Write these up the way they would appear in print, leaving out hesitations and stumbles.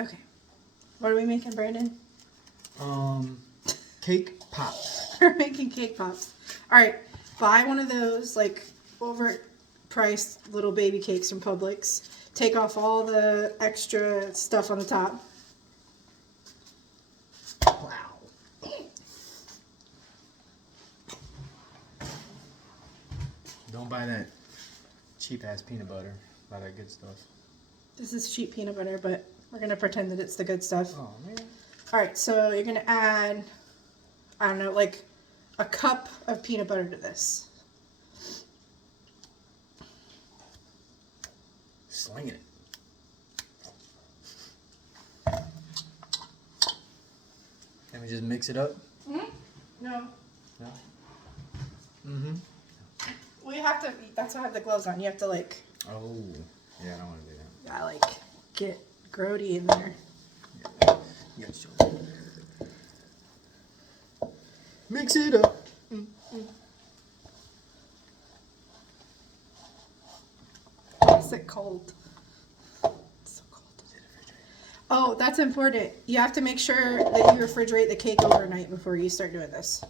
Okay. What are we making, Brandon? Cake pops. We're making cake pops. All right. Buy one of those like overpriced little baby cakes from Publix. Take off all the extra stuff on the top. Wow. Don't buy that cheap ass peanut butter. Buy that good stuff. This is cheap peanut butter, but we're going to pretend that it's the good stuff. Oh, man. All right, so you're going to add, I don't know, like a cup of peanut butter to this. Slinging it. Can we just mix it up? Mm-hmm. No. No? Mm-hmm. We have to, that's why I have the gloves on. You have to like, Oh, yeah, I don't want to do that. gotta like get grody in there. Yeah. You gotta show it. Mix it up. Is it cold? It's so cold. Oh, that's important. You have to make sure that you refrigerate the cake overnight before you start doing this.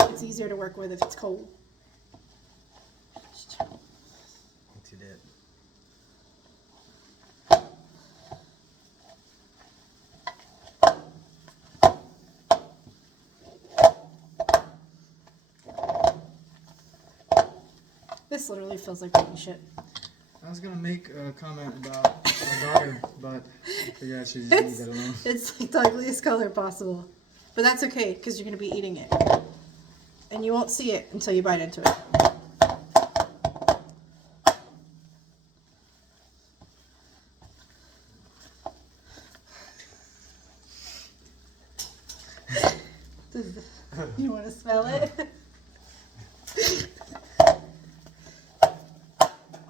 It's easier to work with if it's cold. Mix it up. This literally feels like baby shit. I was gonna make a comment about my daughter, but I figured I should just leave that alone. It's like the ugliest color possible. But that's okay, because you're going to be eating it. And you won't see it until you bite into it. You want to smell it?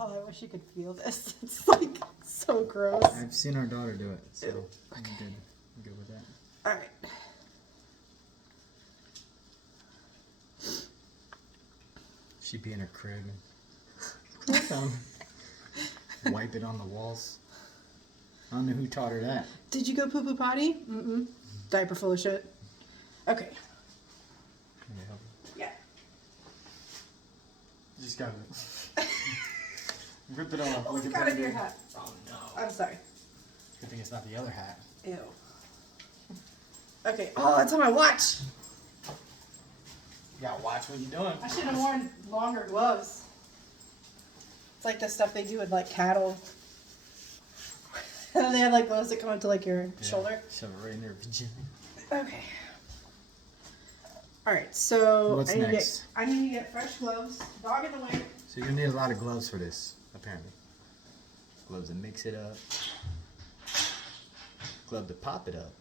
Oh, I wish you could feel this. It's like so gross. I've seen our daughter do it, so I'm good with that. All right. She'd be in her crib and wipe it on the walls. I don't know who taught her that. Did you go poo-poo potty? Mm-mm. Diaper full of shit. Okay. Can you help me? Yeah. You just gotta rip it off. Oh, Look you at got that it in your dude. hat. Oh no. I'm sorry. Good thing it's not the other hat. Ew. Okay. Oh, that's on my watch. You gotta watch what you're doing. I should have worn longer gloves. It's like the stuff they do with like cattle. And they have like gloves that come up to like your shoulder. Shove it right in their vagina. Okay. All right. So What's next? I need to get fresh gloves. Dog in the way. So you're gonna need a lot of gloves for this, apparently. Gloves to mix it up. Glove to pop it up.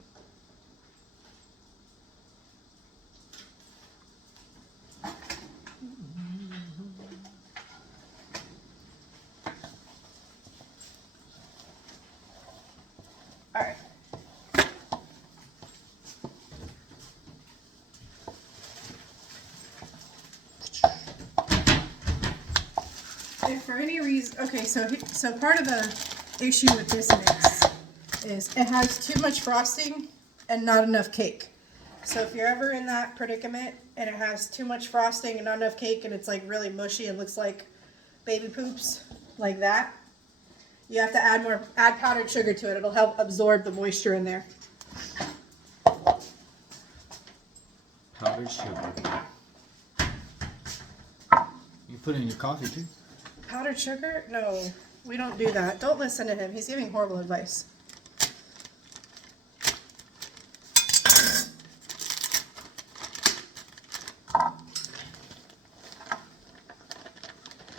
All right. If for any reason, okay, so part of the issue with this mix is it has too much frosting and not enough cake. So if you're ever in that predicament and it has too much frosting and not enough cake and it's like really mushy and looks like baby poops like that, you have to add powdered sugar to it. It'll help absorb the moisture in there. Powdered sugar. You put it in your coffee too. Powdered sugar? No, we don't do that. Don't listen to him. He's giving horrible advice.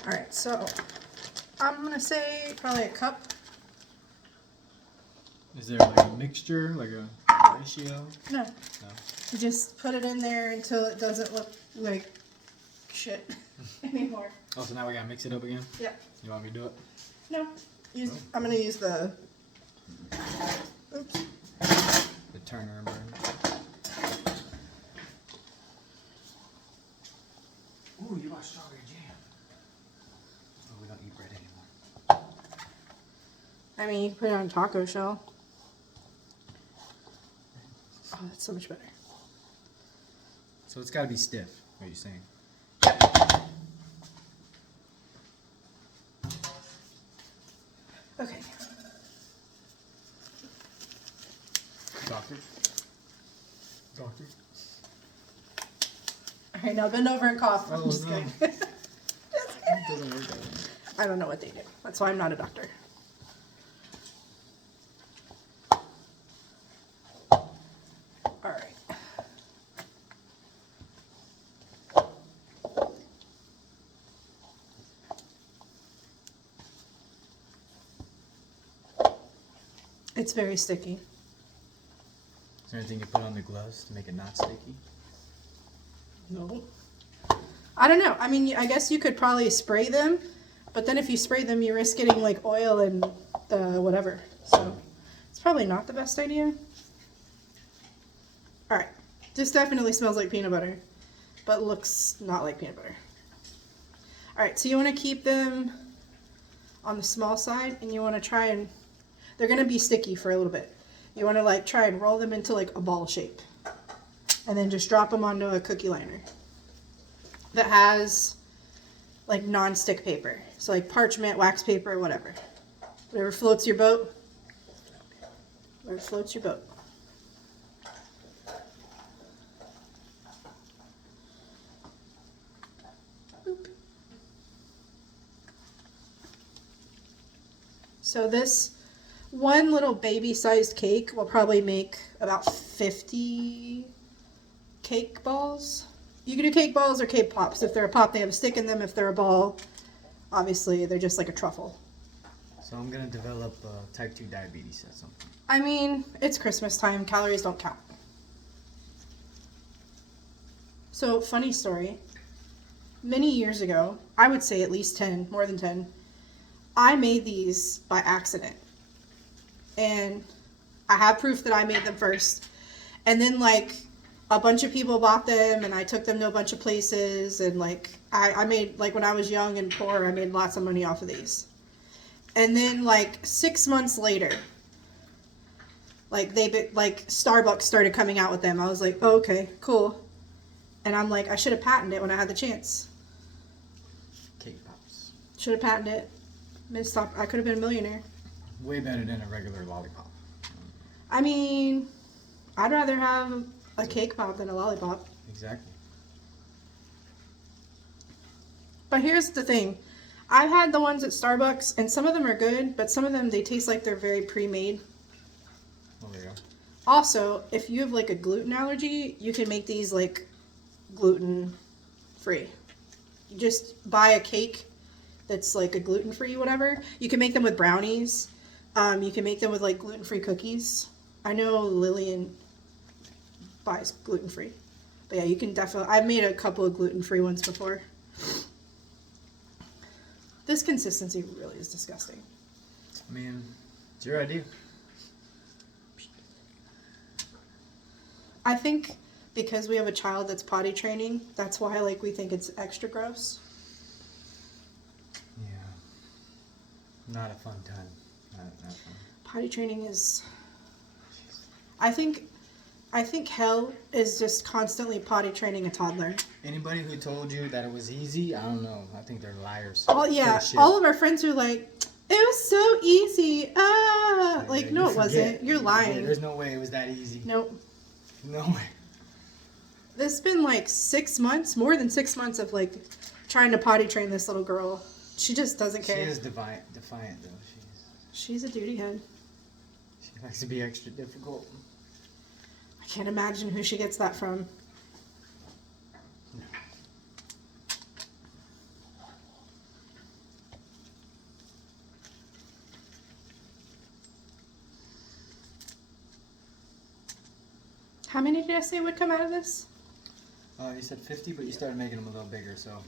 All right, so I'm gonna say probably a cup. Is there like a mixture, like a ratio? No, No. you just put it in there until it doesn't look like shit anymore. Oh, so now we gotta mix it up again? Yeah. You want me to do it? No, I'm gonna use the. Oops. The turner and burn. Ooh, you got strawberry jam. Oh, we don't eat bread anymore. I mean, you can put it on a taco shell. Oh, that's so much better. So it's got to be stiff, what are you saying? Okay. Doctor? Doctor? All right, now bend over and cough. I'm Oh, just no. kidding. It doesn't work that way. I don't know what they do. That's why I'm not a doctor. All right. It's very sticky. Is there anything you put on the gloves to make it not sticky? No. I don't know. I mean, I guess you could probably spray them, but then if you spray them, you risk getting like oil and whatever. So it's probably not the best idea. All right. This definitely smells like peanut butter, but looks not like peanut butter. All right. So you want to keep them on the small side, and you want to try and, they're going to be sticky for a little bit. You want to like try and roll them into like a ball shape, and then just drop them onto a cookie liner that has like non-stick paper. So like parchment, wax paper, whatever. Whatever floats your boat. Whatever floats your boat. Boop. So this one little baby-sized cake will probably make about 50 cake balls. You can do cake balls or cake pops. If they're a pop, they have a stick in them. If they're a ball, obviously they're just like a truffle. So I'm going to develop type 2 diabetes at some point. I mean, it's Christmas time. Calories don't count. So, funny story. Many years ago, I would say at least 10, more than 10, I made these by accident. And I have proof that I made them first. And then, like, a bunch of people bought them, and I took them to a bunch of places. And, like, I made, like, when I was young and poor, I made lots of money off of these. And then, like, 6 months later, like, Starbucks started coming out with them. I was like, oh, okay, cool. And I'm like, I should have patented it when I had the chance. Cake pops. Should have patented it. Missed op- I could have been a millionaire. Way better than a regular lollipop. I mean, I'd rather have a cake pop than a lollipop. Exactly. But here's the thing. I've had the ones at Starbucks, and some of them are good, but some of them, they taste like they're very pre-made. Oh, there you go. Also, if you have, like, a gluten allergy, you can make these, like, gluten-free. You just buy a cake that's, like, a gluten-free whatever. You can make them with brownies. You can make them with, like, gluten-free cookies. I know Lillian buys gluten-free. But yeah, you can definitely... I've made a couple of gluten-free ones before. This consistency really is disgusting. I mean, it's your idea. I think because we have a child that's potty training, that's why, like, we think it's extra gross. Yeah. Not a fun time. Not fun. Potty training is... I think hell is just constantly potty training a toddler. Anybody who told you that it was easy, I don't know. I think they're liars. Yeah, all of our friends are like, it was so easy. Ah, like, Yeah, no, you it wasn't. forget. You're lying. There's no way it was that easy. Nope. No way. This has been like 6 months, more than 6 months of like trying to potty train this little girl. She just doesn't care. She is defiant though. She's a duty head. She likes to be extra difficult. I can't imagine who she gets that from. How many did I say would come out of this? You said 50, but you started making them a little bigger, so.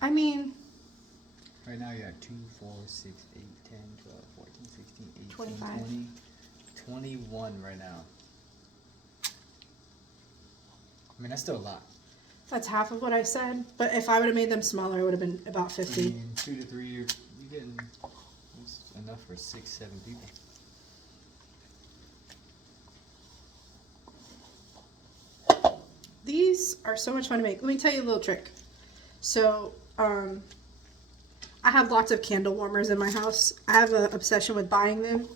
I mean... Right now you're at 2, 4, 6, 8, 10, 12, 14, 16, 18, 25. 20, 21 right now. I mean, that's still a lot. That's half of what I said, but if I would have made them smaller, it would have been about 50. I mean, 2 to 3, you're getting that's enough for 6, 7 people. these are so much fun to make. Let me tell you a little trick. So, I have lots of candle warmers in my house. I have an obsession with buying them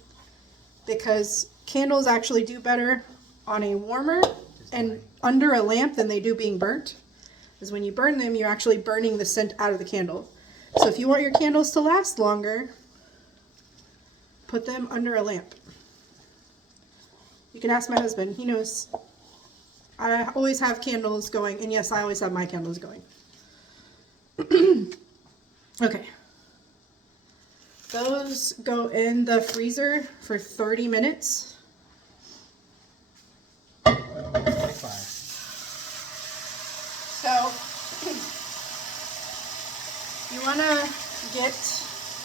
because candles actually do better on a warmer and under a lamp than they do being burnt. Because when you burn them, you're actually burning the scent out of the candle. So if you want your candles to last longer, put them under a lamp. You can ask my husband. He knows. I always have candles going, and yes, I always have my candles going. Okay. Those go in the freezer for 30 minutes. 25. So, you want to get,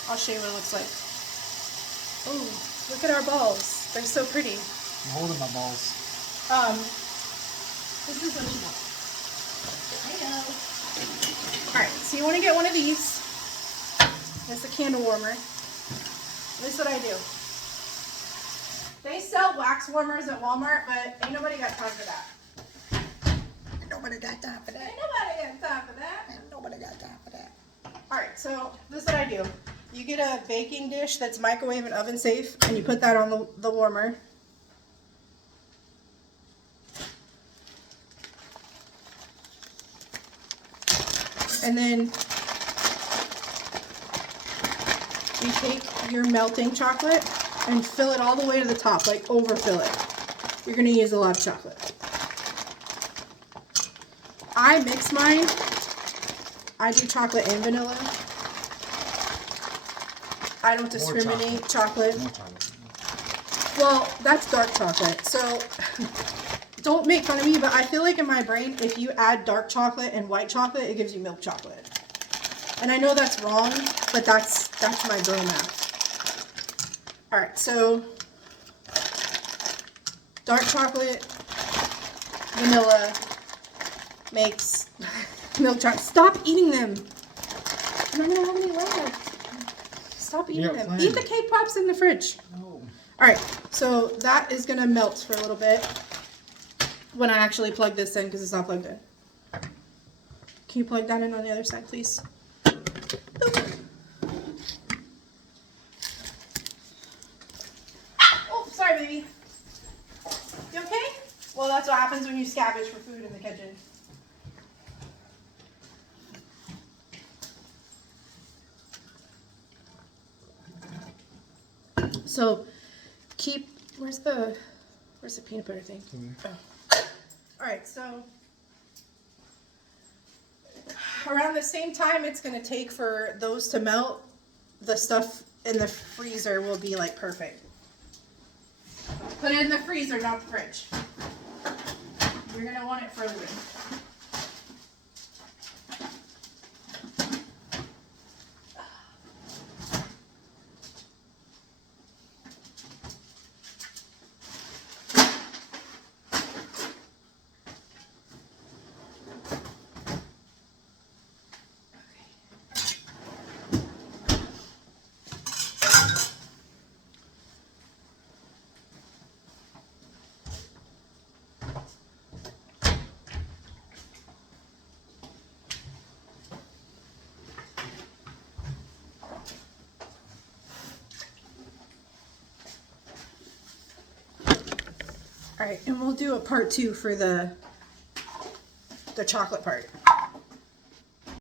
I'll show you what it looks like. Oh, look at our balls. They're so pretty. I'm holding my balls. This is what you want. I know. Alright, so you want to get one of these. It's a candle warmer. This is what I do. They sell wax warmers at Walmart, but ain't nobody got time for that. Ain't nobody got time for that. Ain't nobody got time for that. Ain't nobody got time for that. Alright, so this is what I do. You get a baking dish that's microwave and oven safe, and you put that on the warmer. And then you take your melting chocolate and fill it all the way to the top, like overfill it. You're going to use a lot of chocolate. I mix mine. I do chocolate and vanilla. I don't discriminate chocolate. More chocolate. Well, that's dark chocolate. So don't make fun of me, but I feel like in my brain, if you add dark chocolate and white chocolate, it gives you milk chocolate. And I know that's wrong, but that's my girl math. All right, so dark chocolate, vanilla makes milk chocolate. Stop eating them. I'm not gonna have any left. Stop eating them. Plenty. Eat the cake pops in the fridge. No. All right, so that is gonna melt for a little bit when I actually plug this in because it's not plugged in. Can you plug that in on the other side, please? Boop. Oh, sorry, baby. You okay? Well, that's what happens when you scavenge for food in the kitchen. So, where's the peanut butter thing? Oh. All right, so around the same time it's going to take for those to melt, the stuff in the freezer will be like perfect. Put it in the freezer, not the fridge. You're going to want it frozen. All right, and we'll do a part 2 for the chocolate part.